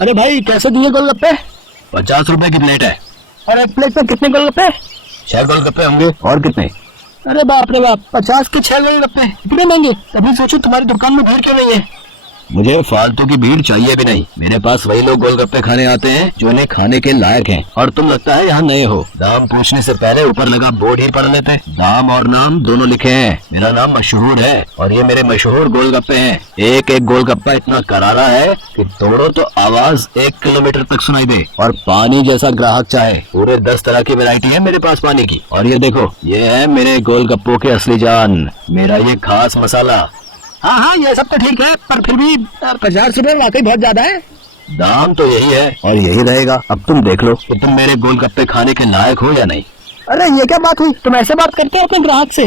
अरे भाई कैसे दिए गोलगप्पे? 50 रुपए की प्लेट है। और एक प्लेट में कितने गोलगप्पे? 6 गोलगप्पे होंगे। और कितने? अरे बाप रे बाप, 50 के 6 गोलगप्पे इतने महंगे? तभी सोचो तुम्हारी दुकान में भीड़ क्यों नहीं है। मुझे फालतू की भीड़ चाहिए भी नहीं। मेरे पास वही लोग गोलगप्पे खाने आते हैं जो इन्हें खाने के लायक हैं। और तुम लगता है यहाँ नए हो। दाम पूछने से पहले ऊपर लगा बोर्ड ही पढ़ लेते। दाम और नाम दोनों लिखे हैं। मेरा नाम मशहूर है और ये मेरे मशहूर गोलगप्पे हैं। एक एक गोलगप्पा इतना करारा है कि तोड़ो तो आवाज 1 किलोमीटर तक सुनाई दे। और पानी जैसा ग्राहक चाहे, पूरे 10 तरह की वैरायटी है मेरे पास पानी की। और ये देखो, ये है मेरे गोलगप्पों के असली जान, मेरा ये खास मसाला। हाँ हाँ, ये सब तो ठीक है, पर फिर भी 50 रुपए वाकई बहुत ज्यादा है। दाम तो यही है और यही रहेगा। अब तुम देख लो कि तुम मेरे गोलगप्पे खाने के लायक हो या नहीं। अरे ये क्या बात हुई? तुम ऐसे बात करते हो अपने ग्राहक से?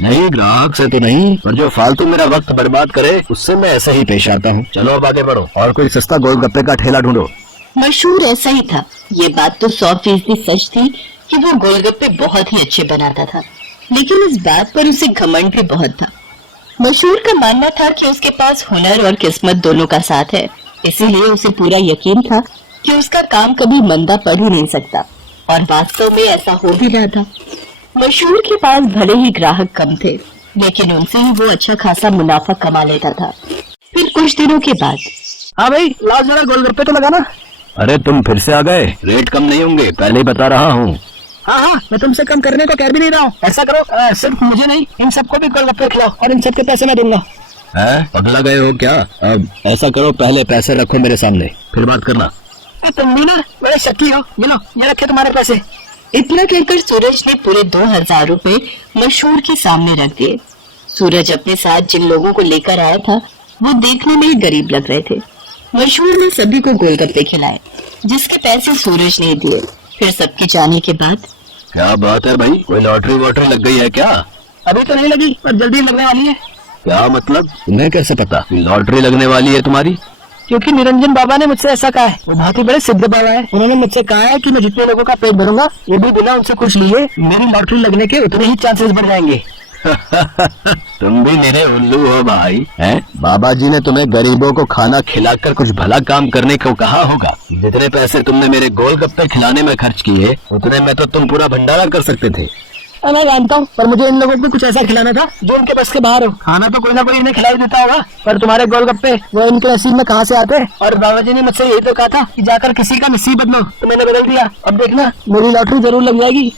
नहीं, ग्राहक से तो नहीं, पर जो फालतू मेरा वक्त बर्बाद करे उससे मैं ऐसे ही पेश आता हूँ। चलो अब आगे बढ़ो और कोई सस्ता गोलगप्पे का ठेला ढूंढो। मशहूर ऐसा ही था। ये बात तो 100% सच थी कि वो गोलगप्पे बहुत ही अच्छे बनाता था, लेकिन इस बात पर उसे घमंड भी बहुत था। मशहूर का मानना था कि उसके पास हुनर और किस्मत दोनों का साथ है, इसीलिए उसे पूरा यकीन था कि उसका काम कभी मंदा पड़ ही नहीं सकता। और वास्तव में ऐसा हो भी रहा था। मशहूर के पास भले ही ग्राहक कम थे, लेकिन उनसे ही वो अच्छा खासा मुनाफा कमा लेता था। फिर कुछ दिनों के बाद, हाँ भाई, लाओ जरा गोलगप्पे तो लगाना। अरे तुम फिर से आ गए। रेट कम नहीं होंगे, पहले ही बता रहा हूँ। हाँ हाँ, मैं तुमसे कम करने को कह भी नहीं रहा हूँ। ऐसा करो, सिर्फ मुझे नहीं, इन सबको भी गोलगप्पे खिलाओ और इन सबके पैसे मैं दूंगा। पगला गए हो क्या? अब ऐसा करो, पहले पैसे रखो मेरे सामने, फिर बात करना। तुम भी ना बड़े शक्की हो। ये लो, ये रखे तुम्हारे पैसे। इतना कहकर सूरज ने पूरे 2000 रुपए मशहूर के सामने रख दिए। सूरज अपने साथ जिन लोगों को लेकर आया था वो देखने में ही गरीब लग रहे थे। मशहूर ने सभी को गोलगप्पे खिलाए, जिसके पैसे सूरज ने दिए। फिर सबके जाने के बाद, क्या बात है भाई, कोई लॉटरी वॉटरी लग गई है क्या? अभी तो नहीं लगी, पर जल्दी लगने वाली है। क्या मतलब? तुम्हें कैसे पता कि लॉटरी लगने वाली है तुम्हारी? क्योंकि निरंजन बाबा ने मुझसे ऐसा कहा है। वो बहुत ही बड़े सिद्ध बाबा है। उन्होंने मुझसे कहा है कि मैं जितने लोगों का पेट भरूंगा, वो भी बिना उनसे कुछ लिए मेरी लॉटरी लगने के उतने ही चांसेस बढ़ जाएंगे। तुम भी मेरे उल्लू हो भाई। हैं? बाबा जी ने तुम्हें गरीबों को खाना खिलाकर कुछ भला काम करने को कहा होगा। जितने पैसे तुमने मेरे गोलगप्पे खिलाने में खर्च किए, उतने में तो तुम पूरा भंडारा कर सकते थे। मैं जानता हूँ, पर मुझे इन लोगों को कुछ ऐसा खिलाना था जो उनके बस के बाहर हो। खाना तो कोई ना कोई इन्हें खिलाई देता होगा, पर तुम्हारे गोलगप्पे वो इनके नसीब में कहाँ से आते? और बाबा जी ने मुझसे यही तो कहा था कि जाकर किसी का नसीब बदलो, तो मैंने बदल दिया। अब देखना, मेरी लॉटरी जरूर लग जाएगी।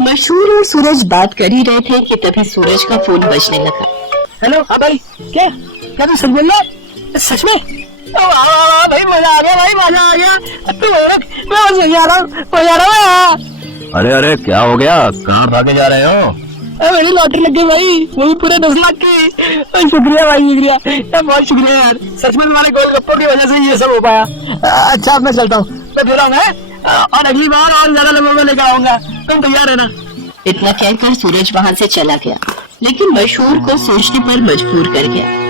मशहूर और सूरज बात कर ही रहे थे कि तभी सूरज का फोन बजने लगा। हेलो, हाँ भाई, क्या क्या तुम सच बोल रहे हो? सच में? भाई मजा आ गया, भाई मजा आ गया। अब तो मैं सही आ रहा हूँ, मजा आ रहा हूँ। अरे अरे, क्या हो गया? कहाँ भागे जा रहे हो? मेरी लॉटरी लग गई भाई, वही पूरे 10 लाख की। शुक्रिया भाई, शुक्रिया, बहुत शुक्रिया यार। सच में तुम्हारे गोलगप्पों की वजह से ये सब हो पाया। अच्छा, अब मैं चलता हूँ, मैं फिर आऊंगा और अगली बार और ज्यादा लोगों को लेकर आऊंगा। तुम तैयार रहना। इतना कहकर सूरज वहाँ से चला गया, लेकिन मशहूर को सोचने पर मजबूर कर गया।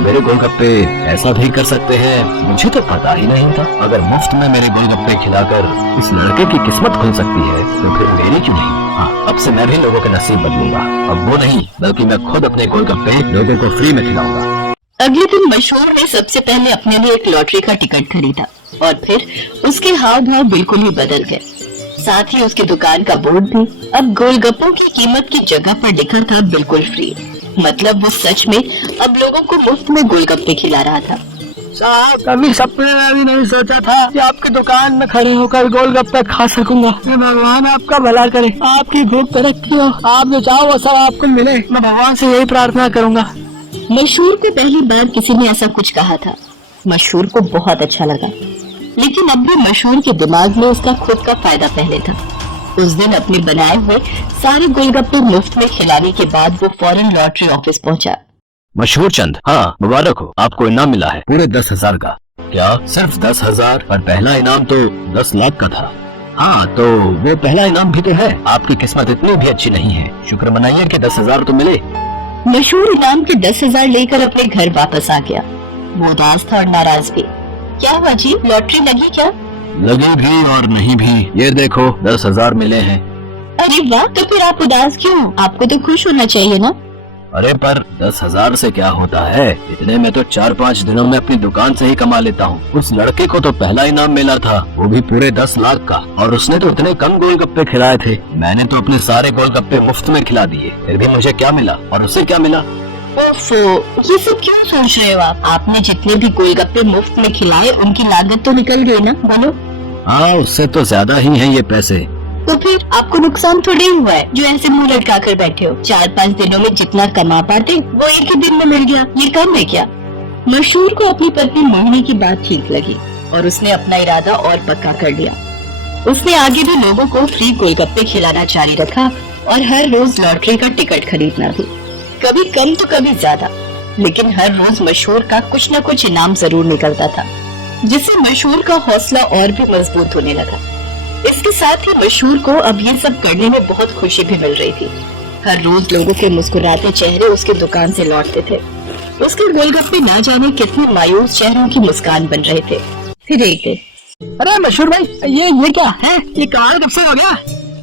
मेरे गोलगप्पे ऐसा भी कर सकते हैं, मुझे तो पता ही नहीं था। अगर मुफ्त में मेरे गोलगप्पे खिलाकर इस लड़के की किस्मत खुल सकती है, तो फिर मेरी क्यों नहीं? हाँ, अब से मैं भी लोगों के नसीब बदलूंगा। अब वो नहीं, बल्कि मैं खुद अपने गोलगप्पे लोगों को फ्री में खिलाऊंगा। अगले दिन मशहूर ने सबसे पहले अपने लिए एक लॉटरी का टिकट खरीदा और फिर उसके हाव भाव बिल्कुल ही बदल गए। साथ ही उसकी दुकान का बोर्ड भी अब गोलगप्पों की कीमत की जगह पर लिखा था बिल्कुल फ्री। मतलब वो सच में अब लोगों को मुफ्त में गोलगप्पे खिला रहा था। साहब, कभी सपने में भी नहीं सोचा था कि आपकी दुकान में खड़े होकर गोलगप्पे खा सकूंगा। भगवान आपका भला करे, आपकी खूब तरक्की हो, आप जो चाहो वो सब आपको मिले। मैं भगवान से यही प्रार्थना करूंगा। मशहूर को पहली बार किसी ने ऐसा कुछ कहा था। मशहूर को बहुत अच्छा लगा, लेकिन अब भी मशहूर के दिमाग में उसका खुद का फायदा पहले था। उस दिन अपने बनाए हुए सारे गोलगप्पे मुफ्त में खिलाने के बाद वो फौरन लॉटरी ऑफिस पहुंचा। मशहूर चंद, हाँ मुबारक हो, आपको इनाम मिला है पूरे 10,000 का। क्या सिर्फ 10,000? पर पहला इनाम तो 10 लाख का था। हाँ, तो वो पहला इनाम भी तो है। आपकी किस्मत इतनी भी अच्छी नहीं है, शुक्र मनाइए कि 10,000 तो मिले। मशहूर इनाम के 10,000 लेकर अपने घर वापस आ गया। वो उदास था और नाराज भी। क्या हुआ जी, लॉटरी लगी क्या? लगी भी और नहीं भी, ये देखो 10,000 मिले हैं। अरे वाह, तो फिर आप उदास क्यों? आपको तो खुश होना चाहिए ना। अरे पर 10,000 से क्या होता है, इतने में तो 4-5 दिनों में अपनी दुकान से ही कमा लेता हूँ। उस लड़के को तो पहला इनाम मिला था, वो भी पूरे 10 लाख का, और उसने तो इतने कम गोलगप्पे खिलाए थे। मैंने तो अपने सारे गोलगप्पे मुफ्त में खिला दिए, फिर भी मुझे क्या मिला और उससे क्या मिला? ओफो, ये सब क्यों सोच रहे हो आप? आपने जितने भी गोलगप्पे मुफ्त में खिलाए उनकी लागत तो निकल गई ना, बोलो। हाँ, उससे तो ज्यादा ही है ये पैसे। तो फिर आपको नुकसान थोड़ी हुआ है जो ऐसे मुंह लटका कर बैठे हो। 4-5 दिनों में जितना कमा पाते वो एक ही दिन में मिल गया, ये कम है क्या? मशहूर को अपनी पत्नी मोहिनी की बात ठीक लगी और उसने अपना इरादा और पक्का कर लिया। उसने आगे भी लोगों को फ्री गोलगप्पे खिलाना जारी रखा और हर रोज लॉटरी का टिकट खरीदना भी, कभी कम तो कभी ज्यादा, लेकिन हर रोज मशहूर का कुछ न कुछ इनाम जरूर निकलता था, जिससे मशहूर का हौसला और भी मजबूत होने लगा। इसके साथ ही मशहूर को अब ये सब करने में बहुत खुशी भी मिल रही थी। हर रोज लोगों के मुस्कुराते चेहरे उसके दुकान से लौटते थे। उसके गोलगप्पे ना जाने कितने मायूस चेहरों की मुस्कान बन रहे थे। फिर एक दिन, अरे मशहूर भाई, ये क्या है? ये कमाल कब से हो गया?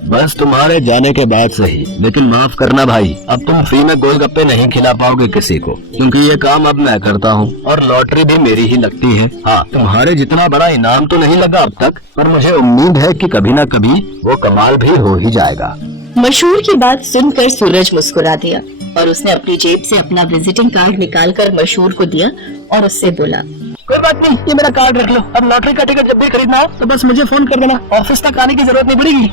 बस तुम्हारे जाने के बाद सही, लेकिन माफ करना भाई, अब तुम फ्री में गोलगप्पे नहीं खिला पाओगे किसी को, क्योंकि ये काम अब मैं करता हूँ और लॉटरी भी मेरी ही लगती है। हाँ, तुम्हारे जितना बड़ा इनाम तो नहीं लगा अब तक, पर मुझे उम्मीद है कि कभी न कभी वो कमाल भी हो ही जाएगा। मशहूर की बात सुनकर सूरज मुस्कुरा दिया और उसने अपनी जेब से अपना विजिटिंग कार्ड निकालकर मशहूर को दिया और उससे बोला, कोई बात नहीं, ये मेरा कार्ड रख लो। अब लॉटरी का टिकट जब भी खरीदना हो तो बस मुझे फोन कर देना, ऑफिस तक आने की जरूरत नहीं पड़ेगी।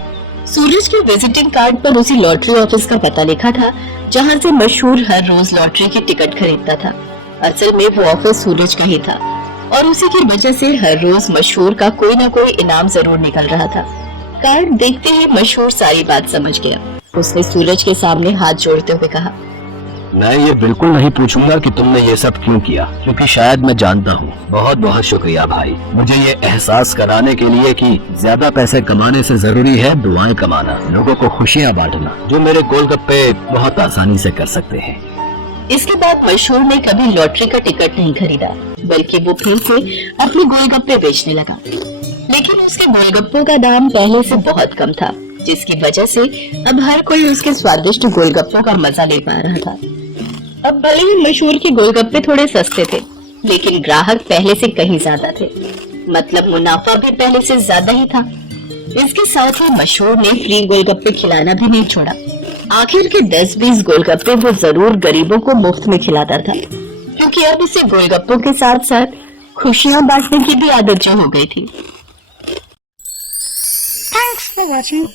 सूरज के विजिटिंग कार्ड पर उसी लॉटरी ऑफिस का पता लिखा था जहां से मशहूर हर रोज लॉटरी की टिकट खरीदता था। असल में वो ऑफिस सूरज का ही था और उसी की वजह से हर रोज मशहूर का कोई न कोई इनाम जरूर निकल रहा था। कार्ड देखते ही मशहूर सारी बात समझ गया। उसने सूरज के सामने हाथ जोड़ते हुए कहा, मैं ये बिल्कुल नहीं पूछूंगा कि तुमने ये सब क्यों किया, क्योंकि शायद मैं जानता हूँ। बहुत बहुत शुक्रिया भाई, मुझे ये एहसास कराने के लिए कि ज्यादा पैसे कमाने से जरूरी है दुआएं कमाना, लोगों को खुशियाँ बांटना, जो मेरे गोलगप्पे बहुत आसानी से कर सकते हैं। इसके बाद मशहूर ने कभी लॉटरी का टिकट नहीं खरीदा, बल्कि वो फिर से अपने गोलगप्पे बेचने लगा। लेकिन उसके गोलगप्पों का दाम पहले से बहुत कम था, जिसकी वजह से अब हर कोई उसके स्वादिष्ट गोलगप्पों का मजा ले पा रहा था। अब भले ही मशहूर के गोलगप्पे थोड़े सस्ते थे, लेकिन ग्राहक पहले से कहीं ज्यादा थे, मतलब मुनाफा भी पहले से ज्यादा ही था। इसके साथ ही मशहूर ने फ्री गोलगप्पे खिलाना भी नहीं छोड़ा। आखिर के 10-20 गोलगप्पे वो जरूर गरीबों को मुफ्त में खिलाता था, क्योंकि अब इसे गोलगप्पों के साथ साथ खुशियां बांटने की भी आदत जो हो गई थी। Thanks for watching.